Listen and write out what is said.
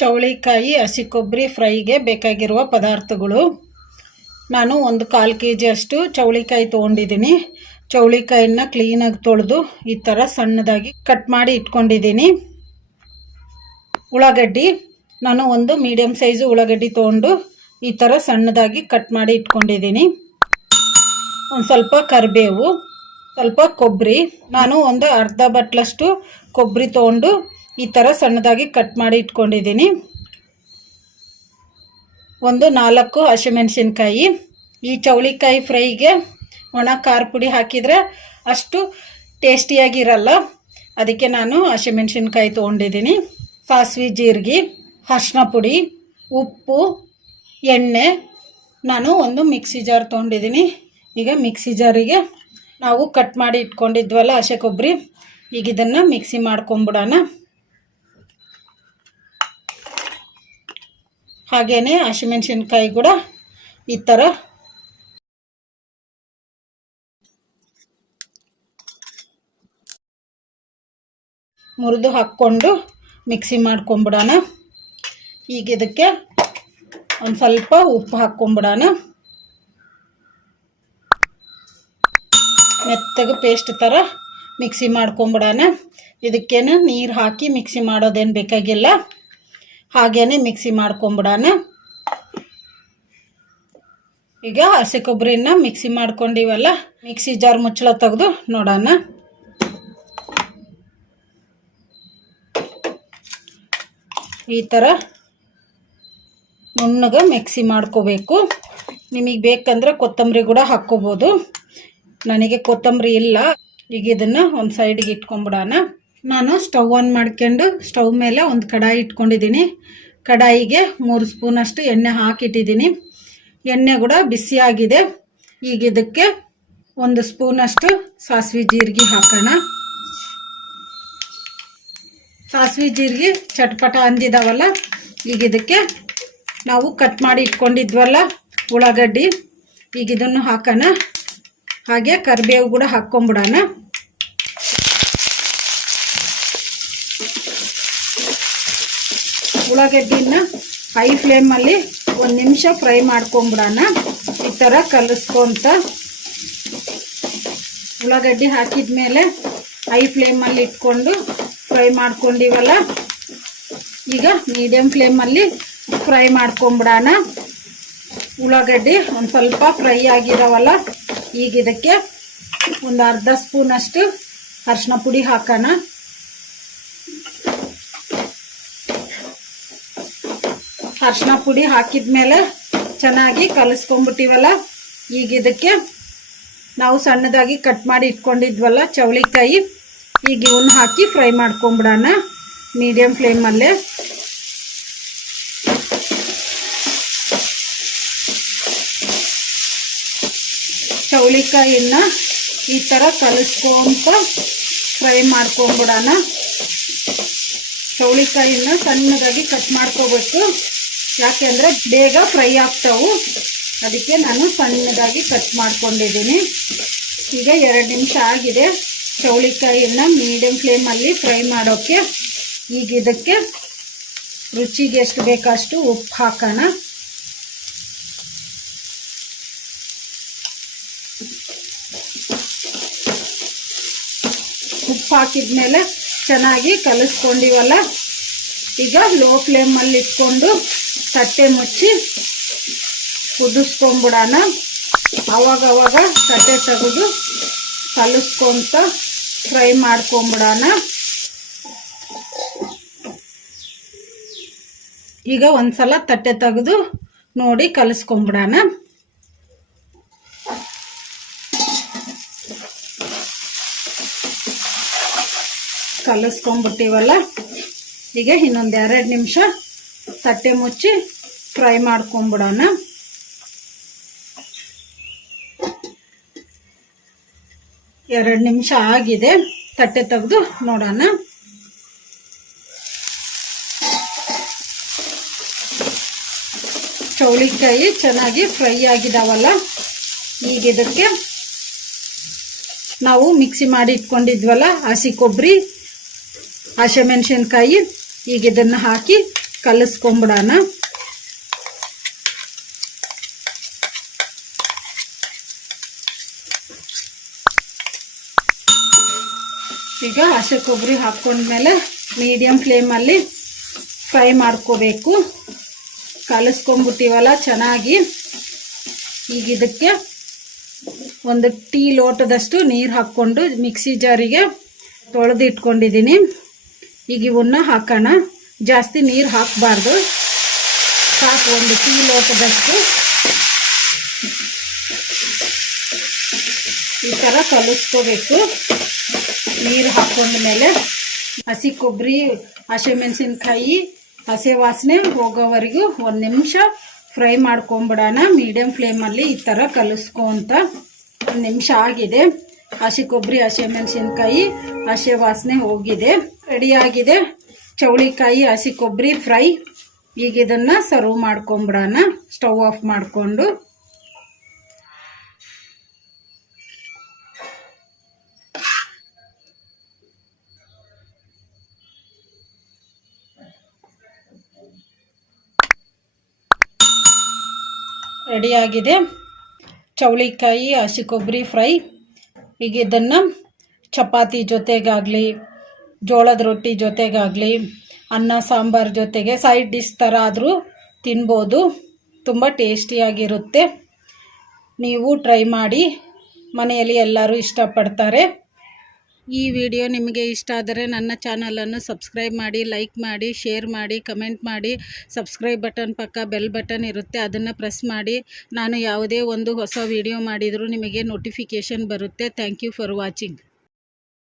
ಚೌಳಿಕಾಯಿ ಹಸಿ ಕೊಬ್ಬರಿ ಫ್ರೈಗೆ ಬೇಕಾಗಿರುವ ಪದಾರ್ಥಗಳು ನಾನು ಒಂದು ಕಾಲು ಕೆ ಜಿ ಅಷ್ಟು ಚೌಳಿಕಾಯಿ ತೊಗೊಂಡಿದ್ದೀನಿ ಚೌಳಿಕಾಯಿನ ಕ್ಲೀನಾಗಿ ತೊಳೆದು ಈ ಥರ ಸಣ್ಣದಾಗಿ ಕಟ್ ಮಾಡಿ ಇಟ್ಕೊಂಡಿದ್ದೀನಿ ಉಳ್ಳಾಗಡ್ಡಿ ನಾನು ಒಂದು ಮೀಡಿಯಮ್ ಸೈಜು ಉಳ್ಳಾಗಡ್ಡಿ ತೊಗೊಂಡು ಈ ಥರ ಸಣ್ಣದಾಗಿ ಕಟ್ ಮಾಡಿ ಇಟ್ಕೊಂಡಿದ್ದೀನಿ ಒಂದು ಸ್ವಲ್ಪ ಕರಿಬೇವು ಸ್ವಲ್ಪ ಕೊಬ್ಬರಿ ನಾನು ಒಂದು ಅರ್ಧ ಬಟ್ಲಷ್ಟು ಕೊಬ್ಬರಿ ತೊಗೊಂಡು ಈ ಥರ ಸಣ್ಣದಾಗಿ ಕಟ್ ಮಾಡಿ ಇಟ್ಕೊಂಡಿದ್ದೀನಿ ಒಂದು ನಾಲ್ಕು ಹಸಿಮೆಣಸಿನ್ಕಾಯಿ ಈ ಚೌಳಿಕಾಯಿ ಫ್ರೈಗೆ ಒಣ ಖಾರ ಪುಡಿ ಹಾಕಿದರೆ ಅಷ್ಟು ಟೇಸ್ಟಿಯಾಗಿರಲ್ಲ ಅದಕ್ಕೆ ನಾನು ಹಸಿಮೆಣಸಿನ್ಕಾಯಿ ತೊಗೊಂಡಿದ್ದೀನಿ ಸಾಸಿವೆ ಜೀರಿಗೆ ಅರ್ಶಿನ ಪುಡಿ ಉಪ್ಪು ಎಣ್ಣೆ ನಾನು ಒಂದು ಮಿಕ್ಸಿ ಜಾರ್ ತೊಗೊಂಡಿದ್ದೀನಿ ಈಗ ಮಿಕ್ಸಿ ಜಾರಿಗೆ ನಾವು ಕಟ್ ಮಾಡಿ ಇಟ್ಕೊಂಡಿದ್ವಲ್ಲ ಹಸೆ ಕೊಬ್ಬರಿ ಈಗ ಇದನ್ನು ಮಿಕ್ಸಿ ಮಾಡ್ಕೊಂಬಿಡೋಣ ಹಾಗೇ ಹಸಿಮೆಣಸಿನ್ಕಾಯಿ ಕೂಡ ಈ ಥರ ಮುರಿದು ಹಾಕ್ಕೊಂಡು ಮಿಕ್ಸಿ ಮಾಡ್ಕೊಂಬಿಡೋಣ ಈಗ ಇದಕ್ಕೆ ಒಂದು ಸ್ವಲ್ಪ ಉಪ್ಪು ಹಾಕ್ಕೊಂಬಿಡೋಣ ಮೆತ್ತಗೆ ಪೇಸ್ಟ್ ಥರ ಮಿಕ್ಸಿ ಮಾಡ್ಕೊಂಬಿಡೋಣ ಇದಕ್ಕೇನು ನೀರು ಹಾಕಿ ಮಿಕ್ಸಿ ಮಾಡೋದೇನು ಬೇಕಾಗಿಲ್ಲ ಹಾಗೇನೆ ಮಿಕ್ಸಿ ಮಾಡ್ಕೊಂಬಿಡೋಣ ಈಗ ಹಸಿ ಕೊಬ್ಬರಿನ ಮಿಕ್ಸಿ ಮಾಡ್ಕೊಂಡಿವಲ್ಲ ಮಿಕ್ಸಿ ಜಾರ್ ಮುಚ್ಚಳ ತೆಗೆದು ನೋಡೋಣ ಈ ಥರ ನುಣ್ಣಗೆ ಮಿಕ್ಸಿ ಮಾಡ್ಕೋಬೇಕು ನಿಮಗೆ ಬೇಕಂದ್ರೆ ಕೊತ್ತಂಬರಿ ಕೂಡ ಹಾಕ್ಕೋಬೋದು ನನಗೆ ಕೊತ್ತಂಬರಿ ಇಲ್ಲ ಈಗ ಇದನ್ನು ಒಂದು ಸೈಡಿಗೆ ಇಟ್ಕೊಂಬಿಡೋಣ ನಾನು ಸ್ಟವ್ ಆನ್ ಮಾಡ್ಕೊಂಡು ಸ್ಟವ್ ಮೇಲೆ ಒಂದು ಕಡಾಯಿ ಇಟ್ಕೊಂಡಿದ್ದೀನಿ ಕಡಾಯಿಗೆ ಮೂರು ಸ್ಪೂನಷ್ಟು ಎಣ್ಣೆ ಹಾಕಿಟ್ಟಿದ್ದೀನಿ ಎಣ್ಣೆ ಕೂಡ ಬಿಸಿಯಾಗಿದೆ ಈಗ ಇದಕ್ಕೆ ಒಂದು ಸ್ಪೂನಷ್ಟು ಸಾಸಿವೆ ಜೀರಿಗೆ ಹಾಕೋಣ ಸಾಸಿವೆ ಜೀರಿಗೆ ಚಟ್ಪಟ ಅಂದಿದಾವಲ್ಲ ಈಗ ಇದಕ್ಕೆ ನಾವು ಕಟ್ ಮಾಡಿ ಇಟ್ಕೊಂಡಿದ್ವಲ್ಲ ಉಳ್ಳಾಗಡ್ಡಿ ಈಗ ಇದನ್ನು ಹಾಕೋಣ ಹಾಗೆ ಕರಿಬೇವು ಕೂಡ ಹಾಕ್ಕೊಂಬಿಡೋಣ ಉಳ್ಳಾಗಡ್ಡಿನ ಹೈ ಫ್ಲೇಮಲ್ಲಿ ಒಂದು ನಿಮಿಷ ಫ್ರೈ ಮಾಡ್ಕೊಂಬಿಡೋಣ ಈ ಥರ ಕಲಿಸ್ಕೊತ ಉಳ್ಳಾಗಡ್ಡಿ ಹಾಕಿದ ಮೇಲೆ ಹೈ ಫ್ಲೇಮಲ್ಲಿ ಇಟ್ಕೊಂಡು ಫ್ರೈ ಮಾಡ್ಕೊಂಡಿವಲ್ಲ ಈಗ ಮೀಡಿಯಮ್ ಫ್ಲೇಮಲ್ಲಿ ಫ್ರೈ ಮಾಡ್ಕೊಂಬಿಡೋಣ ಉಳ್ಳಾಗಡ್ಡಿ ಒಂದು ಸ್ವಲ್ಪ ಫ್ರೈ ಆಗಿರೋವಲ್ಲ ಈಗ ಇದಕ್ಕೆ ಒಂದು ಅರ್ಧ ಸ್ಪೂನಷ್ಟು ಅರಿಶಿನ ಪುಡಿ ಹಾಕೋಣ ಅರ್ಶಿನ ಪುಡಿ ಹಾಕಿದ್ಮೇಲೆ ಚೆನ್ನಾಗಿ ಕಲಸ್ಕೊಂಡ್ಬಿಟ್ಟಿವಲ್ಲ ಈಗ ಇದಕ್ಕೆ ನಾವು ಸಣ್ಣದಾಗಿ ಕಟ್ ಮಾಡಿ ಇಟ್ಕೊಂಡಿದ್ವಲ್ಲ ಚೌಳಿಕಾಯಿ ಈಗ ಇವನ್ನ ಹಾಕಿ ಫ್ರೈ ಮಾಡ್ಕೊಂಬಿಡೋಣ ಮೀಡಿಯಂ ಫ್ಲೇಮಲ್ಲೇ ಚೌಳಿಕಾಯಿನ ಈ ಥರ ಕಲಸ್ಕೊಂತ ಫ್ರೈ ಮಾಡ್ಕೊಂಬಿಡೋಣ ಚೌಳಿಕಾಯಿನ ಸಣ್ಣದಾಗಿ ಕಟ್ ಮಾಡ್ಕೋಬೇಕು ಯಾಕೆಂದರೆ ಬೇಗ ಫ್ರೈ ಆಗ್ತಾವು ಅದಕ್ಕೆ ನಾನು ಸಣ್ಣದಾಗಿ ಕಟ್ ಮಾಡ್ಕೊಂಡಿದ್ದೀನಿ ಈಗ ಎರಡು ನಿಮಿಷ ಆಗಿದೆ ಚೌಳಿಕಾಯಿಯನ್ನು ಮೀಡಿಯಂ ಫ್ಲೇಮಲ್ಲಿ ಫ್ರೈ ಮಾಡೋಕ್ಕೆ ಈಗ ಇದಕ್ಕೆ ರುಚಿಗೆ ಎಷ್ಟು ಬೇಕಷ್ಟು ಉಪ್ಪು ಹಾಕೋಣ ಉಪ್ಪು ಹಾಕಿದ ಮೇಲೆ ಚೆನ್ನಾಗಿ ಕಲಿಸ್ಕೊಂಡಿವಲ್ಲ ಈಗ ಲೋ ಫ್ಲೇಮಲ್ಲಿ ಇಟ್ಕೊಂಡು ತಟ್ಟೆ ಮುಚ್ಚಿ ಕುದಿಸ್ಕೊಂಬಿಡೋಣ ಅವಾಗವಾಗ ತಟ್ಟೆ ತೆಗೆದು ಕಲಿಸ್ಕೊಂತ ಫ್ರೈ ಮಾಡ್ಕೊಂಬಿಡೋಣ ಈಗ ಒಂದ್ಸಲ ತಟ್ಟೆ ತೆಗೆದು ನೋಡಿ ಕಲಿಸ್ಕೊಂಬಿಡೋಣ ಕಲಿಸ್ಕೊಂಬಿಟ್ಟಿವಲ್ಲ ಈಗ ಇನ್ನೊಂದು ಎರಡು ನಿಮಿಷ ತಟ್ಟೆ ಮುಚ್ಚಿ ಫ್ರೈ ಮಾಡ್ಕೊಂಬಿಡೋಣ ಎರಡು ನಿಮಿಷ ಆಗಿದೆ ತಟ್ಟೆ ತೆಗೆದು ನೋಡೋಣ ಚೌಳಿಕಾಯಿ ಚೆನ್ನಾಗಿ ಫ್ರೈ ಆಗಿದಾವಲ್ಲ ಈಗ ಇದಕ್ಕೆ ನಾವು ಮಿಕ್ಸಿ ಮಾಡಿ ಇಟ್ಕೊಂಡಿದ್ವಲ್ಲ ಹಸಿ ಕೊಬ್ಬರಿ ಹಸಿಮೆಣ್ಸಿನ್ಕಾಯಿ ಈಗ ಇದನ್ನು ಹಾಕಿ ಕಲಸ್ಕೊಂಬಿಡೋಣ ಈಗ ಹಸಿ ಕೊಬ್ಬರಿ ಹಾಕ್ಕೊಂಡ್ಮೇಲೆ ಮೀಡಿಯಮ್ ಫ್ಲೇಮಲ್ಲಿ ಫ್ರೈ ಮಾಡ್ಕೋಬೇಕು ಕಲಿಸ್ಕೊಂಡ್ಬಿಟ್ಟಿವಲ್ಲ ಚೆನ್ನಾಗಿ ಈಗ ಇದಕ್ಕೆ ಒಂದು ಟೀ ಲೋಟದಷ್ಟು ನೀರು ಹಾಕ್ಕೊಂಡು ಮಿಕ್ಸಿ ಜಾರಿಗೆ ತೊಳೆದಿಟ್ಕೊಂಡಿದ್ದೀನಿ ಈಗ ಇವನ್ನ ಹಾಕೋಣ ಜಾಸ್ತಿ ನೀರು ಹಾಕಬಾರ್ದು ಸಾಕು ಒಂದು ಟೀ ಲೋಟದಷ್ಟು ಈ ಥರ ಕಲಿಸ್ಕೋಬೇಕು ನೀರು ಹಾಕೊಂಡ ಮೇಲೆ ಹಸಿ ಕೊಬ್ಬರಿ ಹಸಿಮೆಣಸಿನ್ಕಾಯಿ ಹಸಿ ವಾಸನೆ ಹೋಗೋವರೆಗೂ ಒಂದು ನಿಮಿಷ ಫ್ರೈ ಮಾಡ್ಕೊಂಬಿಡೋಣ ಮೀಡಿಯಮ್ ಫ್ಲೇಮಲ್ಲಿ ಈ ಥರ ಕಲಿಸ್ಕೊಂತ ಒಂದು ನಿಮಿಷ ಆಗಿದೆ ಹಸಿ ಕೊಬ್ಬರಿ ಹಸಿಮೆಣಸಿನ್ಕಾಯಿ ಹಸಿ ವಾಸನೆ ಹೋಗಿದೆ ರೆಡಿಯಾಗಿದೆ ಚೌಳಿಕಾಯಿ ಹಸಿ ಕೊಬ್ಬರಿ ಫ್ರೈ ಈಗ ಇದನ್ನು ಸರ್ವ್ ಮಾಡ್ಕೊಂಬಿಡೋಣ ಸ್ಟವ್ ಆಫ್ ಮಾಡಿಕೊಂಡು ರೆಡಿಯಾಗಿದೆ ಚೌಳಿಕಾಯಿ ಹಸಿ ಕೊಬ್ಬರಿ ಫ್ರೈ ಈಗ ಇದನ್ನು ಚಪಾತಿ ಜೊತೆಗಾಗಲಿ ಜೋಳದ ರೊಟ್ಟಿ ಜೊತೆಗಾಗಲಿ ಅನ್ನ ಸಾಂಬಾರ್ ಜೊತೆಗೆ ಸೈಡ್ ಡಿಶ್ ಥರ ಆದರೂ ತಿನ್ಬೋದು ತುಂಬ ಟೇಸ್ಟಿಯಾಗಿರುತ್ತೆ ನೀವು ಟ್ರೈ ಮಾಡಿ ಮನೆಯಲ್ಲಿ ಎಲ್ಲರೂ ಇಷ್ಟಪಡ್ತಾರೆ ಈ ವಿಡಿಯೋ ನಿಮಗೆ ಇಷ್ಟ ಆದರೆ ನನ್ನ ಚಾನಲನ್ನು ಸಬ್ಸ್ಕ್ರೈಬ್ ಮಾಡಿ ಲೈಕ್ ಮಾಡಿ ಶೇರ್ ಮಾಡಿ ಕಮೆಂಟ್ ಮಾಡಿ ಸಬ್ಸ್ಕ್ರೈಬ್ ಬಟನ್ ಪಕ್ಕ ಬೆಲ್ ಬಟನ್ ಇರುತ್ತೆ ಅದನ್ನು ಪ್ರೆಸ್ ಮಾಡಿ ನಾನು ಯಾವುದೇ ಒಂದು ಹೊಸ ವಿಡಿಯೋ ಮಾಡಿದರೂ ನಿಮಗೆ ನೋಟಿಫಿಕೇಷನ್ ಬರುತ್ತೆ ಥ್ಯಾಂಕ್ ಯು ಫಾರ್ ವಾಚಿಂಗ್